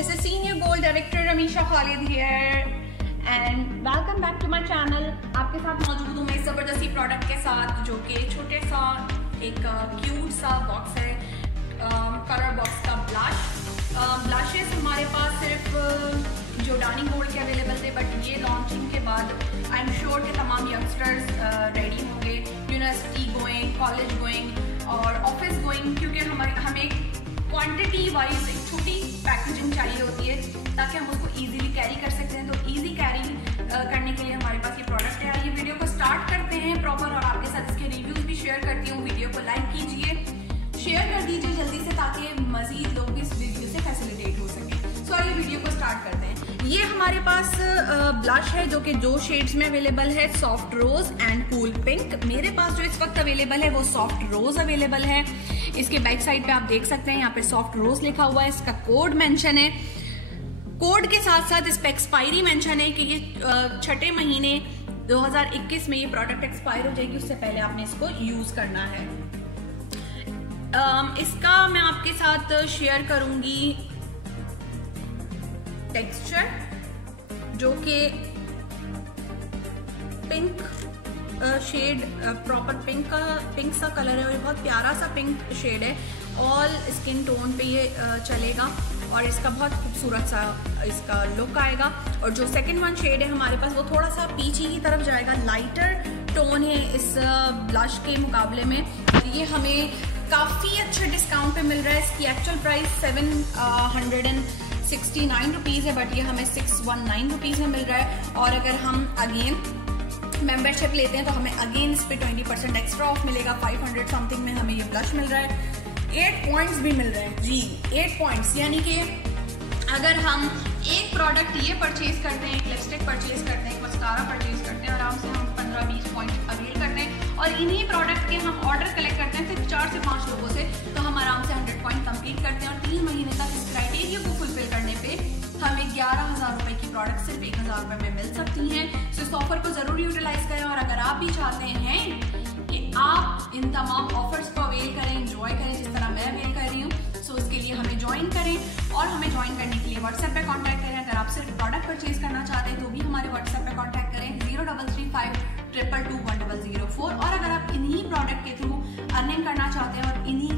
This is Senior Gold Director Ramisha Khalid here and welcome back to my channel। आपके साथ मौजूद हूँ मैं इस ज़बरदस्ती प्रोडक्ट के साथ जो कि छोटे सा एक क्यूट सा बॉक्स है, कलर बॉक्स का ब्लशेस हमारे पास सिर्फ जोर्डानी गोल्ड के अवेलेबल थे, बट ये लॉन्चिंग के बाद आई एम श्योर कि तमाम यंगस्टर्स रेडी होंगे, यूनिवर्सिटी गोइंग, कॉलेज गोइंग और ऑफिस गोइंग, क्योंकि हमें क्वांटिटी वाइज एक छोटी पैकेजिंग चाहिए होती है ताकि हम उसको इजीली कैरी कर सकते हैं। तो इजी कैरी करने के लिए हमारे पास ये प्रोडक्ट है। ये वीडियो को स्टार्ट करते हैं प्रॉपर और आपके साथ इसके रिव्यूज भी शेयर करती हूँ। वीडियो को लाइक कीजिए, शेयर कर दीजिए जल्दी से ताकि मजीद लोग इस वीडियो से फैसिलिटेट हो सके। सो आइए वीडियो को स्टार्ट करते हैं। ये हमारे पास ब्लश है जो कि 2 शेड्स में अवेलेबल है, soft rose and cool pink. मेरे पास जो इस वक्त अवेलेबल है वो सॉफ्ट रोज अवेलेबल है। इसके बैक साइड पे आप देख सकते हैं यहाँ पे सॉफ्ट रोज लिखा हुआ है, इसका कोड मेंशन है। कोड के साथ साथ इस पे एक्सपायरी मेंशन है कि ये 6 महीने 2021 में ये प्रोडक्ट एक्सपायर हो जाएगी, उससे पहले आपने इसको यूज करना है। इसका मैं आपके साथ शेयर करूंगी टेक्सचर जो कि पिंक शेड, प्रॉपर पिंक सा कलर है और ये बहुत प्यारा सा पिंक शेड है। ऑल स्किन टोन पे ये चलेगा और इसका बहुत खूबसूरत सा इसका लुक आएगा। और जो सेकंड वन शेड है हमारे पास वो थोड़ा सा पीची की तरफ जाएगा, लाइटर टोन है इस ब्लश के मुकाबले में। ये हमें काफ़ी अच्छे डिस्काउंट पे मिल रहा है। इसकी एक्चुअल प्राइस 769 रुपीज़ है, बट ये हमें 619 रुपीज़ में मिल रहा है। और अगर हम अगेन मेंबरशिप लेते हैं तो हमें अगेन इस पे 20% एक्स्ट्रा ऑफ मिलेगा। 500 समथिंग में हमें ये ब्लश मिल रहा है। 8 पॉइंट्स भी मिल रहे हैं जी, 8 पॉइंट्स, यानी कि अगर हम एक प्रोडक्ट ये परचेज करते हैं, एक लिपस्टिक परचेज करते हैं, एक मस्कारा परचेज करते हैं, आराम से हम 15-20 पॉइंट अवेल करते हैं। और इन्हीं प्रोडक्ट के हम ऑर्डर कलेक्ट करते हैं सिर्फ 4 से 5 लोगों से, तो हम आराम से 100 पॉइंट कंप्लीट करते हैं। और 3 महीने तक इस क्राइटेरिया को फुलफिल करने पे हमें 11,000 रुपए की प्रोडक्ट सिर्फ 1,000 रुपए में मिल सकती हैं। सो इस ऑफर को जरूर यूटिलाइज करें और अगर आप भी चाहते हैं कि आप इन तमाम ऑफर्स को अवेल करें, एंजॉय करें जिस तरह मैं अवेल कर रही हूँ, सो इसके लिए हमें ज्वाइन करें। और हमें ज्वाइन करने के लिए व्हाट्सएप पे कांटेक्ट करें। अगर आप सिर्फ प्रोडक्ट परचेज करना चाहते हैं तो भी हमारे व्हाट्सएप पे कांटेक्ट करें 0335222104। और अगर आप इन्हीं प्रोडक्ट के थ्रू अर्निंग करना चाहते हैं और इन्हीं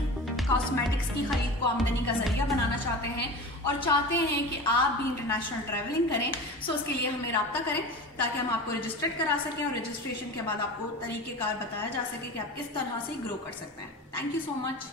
कॉस्मेटिक्स की खरीद को आमदनी का जरिया बनाना चाहते हैं और चाहते हैं कि आप भी इंटरनेशनल ट्रैवलिंग करें, सो उसके लिए हमें रब्ता करें ताकि हम आपको रजिस्टर्ड करा सकें और रजिस्ट्रेशन के बाद आपको तरीकेकार बताया जा सके कि आप किस तरह से ग्रो कर सकते हैं। Thank you so much.